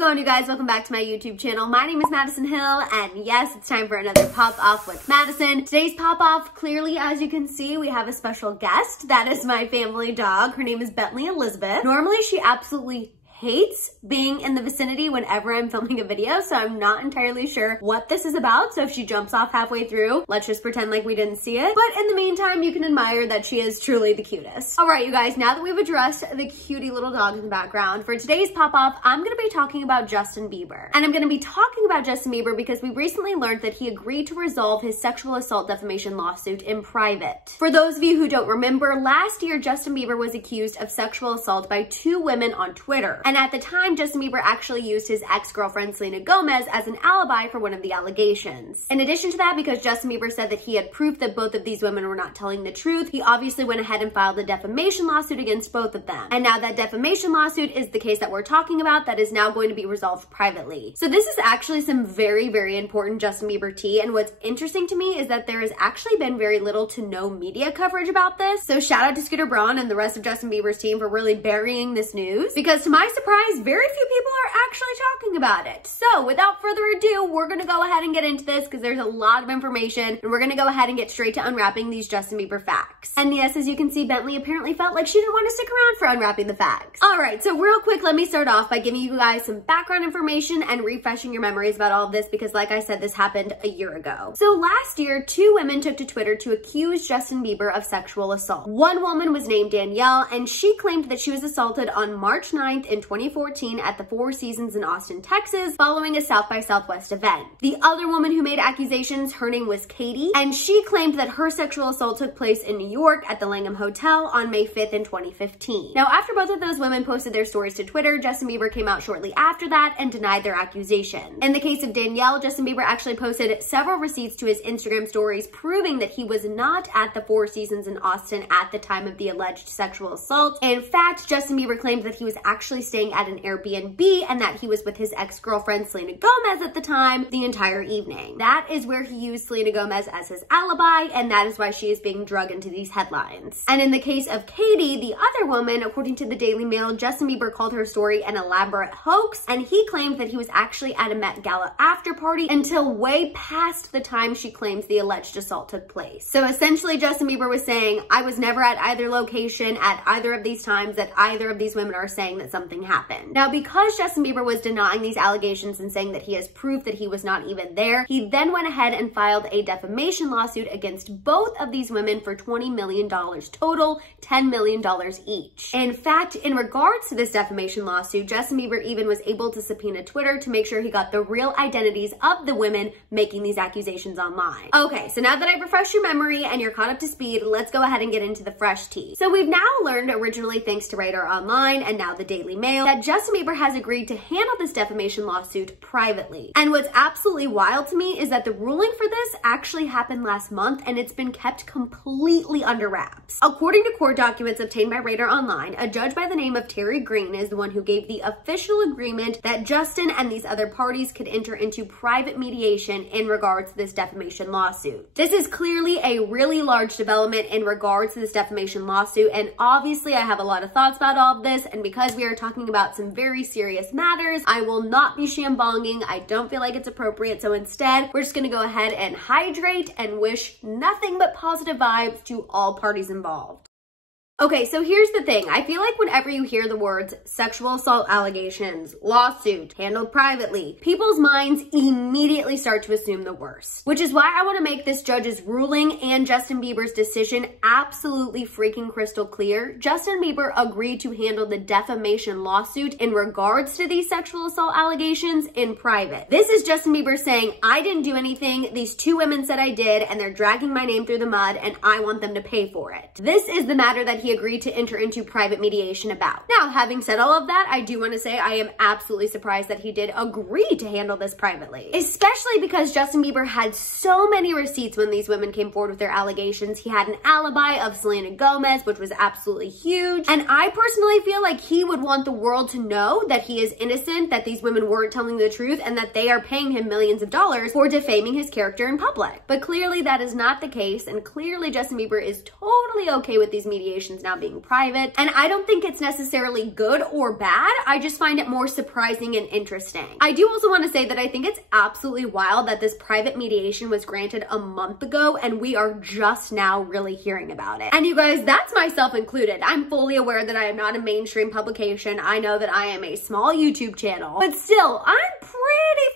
going, you guys? Welcome back to my YouTube channel. My name is Maddison Hill, and yes, it's time for another Pop Off with Maddison. Today's Pop Off, clearly, as you can see, we have a special guest. That is my family dog. Her name is Bentley Elizabeth. Normally, she absolutely hates being in the vicinity whenever I'm filming a video, so I'm not entirely sure what this is about. So if she jumps off halfway through, let's just pretend like we didn't see it. But in the meantime, you can admire that she is truly the cutest. All right, you guys, now that we've addressed the cutie little dog in the background, for today's pop-off, I'm gonna be talking about Justin Bieber. And I'm gonna be talking about Justin Bieber because we recently learned that he agreed to resolve his sexual assault defamation lawsuit in private. For those of you who don't remember, last year, Justin Bieber was accused of sexual assault by 2 women on Twitter. And at the time, Justin Bieber actually used his ex-girlfriend Selena Gomez as an alibi for one of the allegations. In addition to that, because Justin Bieber said that he had proof that both of these women were not telling the truth, he obviously went ahead and filed a defamation lawsuit against both of them. And now that defamation lawsuit is the case that we're talking about that is now going to be resolved privately. So this is actually some very, very important Justin Bieber tea. And what's interesting to me is that there has actually been very little to no media coverage about this. So shout out to Scooter Braun and the rest of Justin Bieber's team for really burying this news, because to my surprise, very few people are actually talking about it. So without further ado, we're gonna go ahead and get into this because there's a lot of information, and we're gonna go ahead and get straight to unwrapping these Justin Bieber facts. And yes, as you can see, Bentley apparently felt like she didn't want to stick around for unwrapping the facts. All right, so real quick, let me start off by giving you guys some background information and refreshing your memories about all of this, because like I said, this happened a year ago. So last year, 2 women took to Twitter to accuse Justin Bieber of sexual assault. One woman was named Danielle, and she claimed that she was assaulted on March 9th in 2014 at the Four Seasons in Austin, Texas, following a South by Southwest event. The other woman who made accusations, her name was Katie, and she claimed that her sexual assault took place in New York at the Langham Hotel on May 5th in 2015. Now, after both of those women posted their stories to Twitter, Justin Bieber came out shortly after that and denied their accusation. In the case of Danielle, Justin Bieber actually posted several receipts to his Instagram stories proving that he was not at the Four Seasons in Austin at the time of the alleged sexual assault. In fact, Justin Bieber claimed that he was actually staying at an Airbnb and that he was with his ex-girlfriend Selena Gomez at the time the entire evening. That is where he used Selena Gomez as his alibi, and that is why she is being dragged into these headlines. And in the case of Katie, the other woman, according to the Daily Mail, Justin Bieber called her story an elaborate hoax, and he claimed that he was actually at a Met Gala after party until way past the time she claims the alleged assault took place. So essentially, Justin Bieber was saying, I was never at either location at either of these times that either of these women are saying that something happened. Now, because Justin Bieber was denying these allegations and saying that he has proof that he was not even there, he then went ahead and filed a defamation lawsuit against both of these women for $20 million total, $10 million each. In fact, in regards to this defamation lawsuit, Justin Bieber even was able to subpoena Twitter to make sure he got the real identities of the women making these accusations online. Okay, so now that I've refreshed your memory and you're caught up to speed, let's go ahead and get into the fresh tea. So we've now learned, originally thanks to Radar Online and now the Daily Mail, that Justin Bieber has agreed to handle this defamation lawsuit privately. And what's absolutely wild to me is that the ruling for this actually happened last month, and it's been kept completely under wraps. According to court documents obtained by Radar Online, a judge by the name of Terry Green is the one who gave the official agreement that Justin and these other parties could enter into private mediation in regards to this defamation lawsuit. This is clearly a really large development in regards to this defamation lawsuit, and obviously I have a lot of thoughts about all of this, and because we are talking about some very serious matters, I will not be shambonging. I don't feel like it's appropriate, so instead, we're just gonna go ahead and hydrate and wish nothing but positive vibes to all parties involved. Okay, so here's the thing. I feel like whenever you hear the words sexual assault allegations, lawsuit, handled privately, people's minds immediately start to assume the worst. Which is why I want to make this judge's ruling and Justin Bieber's decision absolutely freaking crystal clear. Justin Bieber agreed to handle the defamation lawsuit in regards to these sexual assault allegations in private. This is Justin Bieber saying, I didn't do anything, these 2 women said I did, and they're dragging my name through the mud, and I want them to pay for it. This is the matter that he agreed to enter into private mediation about. Now, having said all of that, I do want to say I am absolutely surprised that he did agree to handle this privately, especially because Justin Bieber had so many receipts when these women came forward with their allegations. He had an alibi of Selena Gomez, which was absolutely huge. And I personally feel like he would want the world to know that he is innocent, that these women weren't telling the truth, and that they are paying him millions of dollars for defaming his character in public. But clearly that is not the case, and clearly Justin Bieber is totally okay with these mediation allegations now being private. And I don't think it's necessarily good or bad. I just find it more surprising and interesting. I do also want to say that I think it's absolutely wild that this private mediation was granted a month ago and we are just now really hearing about it. And you guys, that's myself included. I'm fully aware that I am not a mainstream publication. I know that I am a small YouTube channel, but still, I'm pretty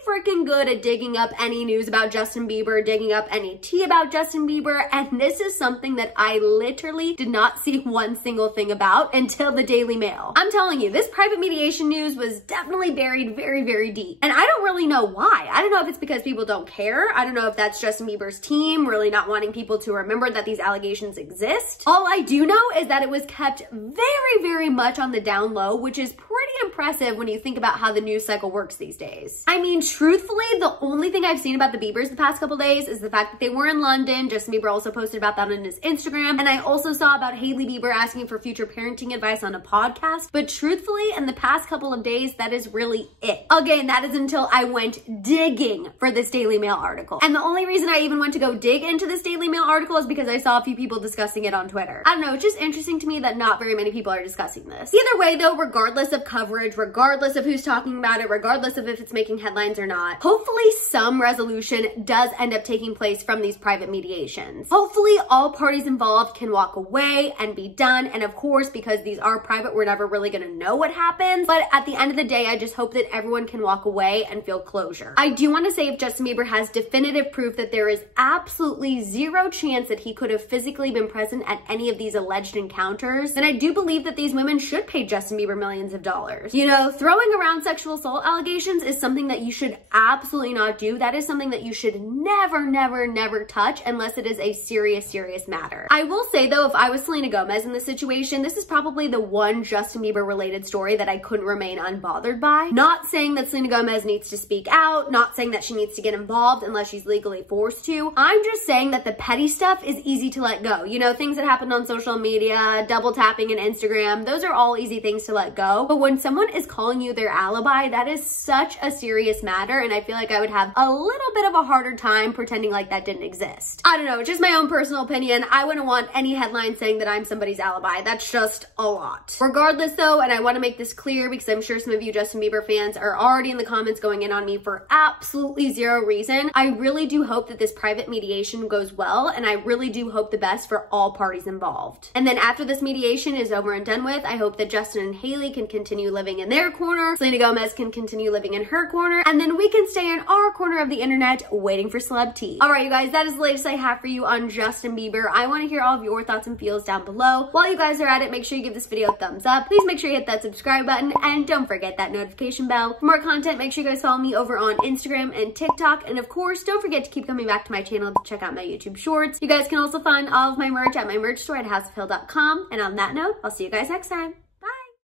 freaking good at digging up any news about Justin Bieber, digging up any tea about Justin Bieber, and this is something that I literally did not see one single thing about until the Daily Mail. I'm telling you, this private mediation news was definitely buried very, very deep. And I don't really know why. I don't know if it's because people don't care. I don't know if that's Justin Bieber's team really not wanting people to remember that these allegations exist. All I do know is that it was kept very, very much on the down low, which is pretty impressive when you think about how the news cycle works these days. I mean, truthfully, the only thing I've seen about the Biebers the past couple days is the fact that they were in London. Justin Bieber also posted about that on his Instagram. And I also saw about Hailey Bieber asking for future parenting advice on a podcast. But truthfully, in the past couple of days, that is really it. Again, that is until I went digging for this Daily Mail article. And the only reason I even went to go dig into this Daily Mail article is because I saw a few people discussing it on Twitter. I don't know, it's just interesting to me that not very many people are discussing this. Either way though, regardless of coverage, regardless of who's talking about it, regardless of if it's making headlines or not, hopefully some resolution does end up taking place from these private mediations. Hopefully all parties involved can walk away and be done. And of course, because these are private, we're never really gonna know what happens. But at the end of the day, I just hope that everyone can walk away and feel closure. I do want to say if Justin Bieber has definitive proof that there is absolutely zero chance that he could have physically been present at any of these alleged encounters, then I do believe that these women should pay Justin Bieber millions of dollars. You know, throwing around sexual assault allegations is something that you should absolutely not do. That is something that you should never, never, never touch unless it is a serious, serious matter. I will say though, if I was Selena Gomez in this situation, this is probably the one Justin Bieber related story that I couldn't remain unbothered by. Not saying that Selena Gomez needs to speak out, not saying that she needs to get involved unless she's legally forced to. I'm just saying that the petty stuff is easy to let go. You know, things that happened on social media, double tapping and Instagram, those are all easy things to let go. But when someone is calling you their alibi, that is such a serious matter, and I feel like I would have a little bit of a harder time pretending like that didn't exist. I don't know, it's just my own personal opinion. I wouldn't want any headline saying that I'm somebody's alibi. That's just a lot. Regardless though, and I want to make this clear because I'm sure some of you Justin Bieber fans are already in the comments going in on me for absolutely zero reason, I really do hope that this private mediation goes well, and I really do hope the best for all parties involved. And then after this mediation is over and done with, I hope that Justin and Hailey can continue living in their corner, Selena Gomez can continue living in her corner, and then we can stay in our corner of the internet waiting for celeb tea. All right, you guys, that is the latest I have for you on Justin Bieber. I want to hear all of your thoughts and feels down below. While you guys are at it, make sure you give this video a thumbs up. Please make sure you hit that subscribe button, and don't forget that notification bell. For more content, make sure you guys follow me over on Instagram and TikTok, and of course, don't forget to keep coming back to my channel to check out my YouTube shorts. You guys can also find all of my merch at my merch store at houseofhill.com. And on that note, I'll see you guys next time.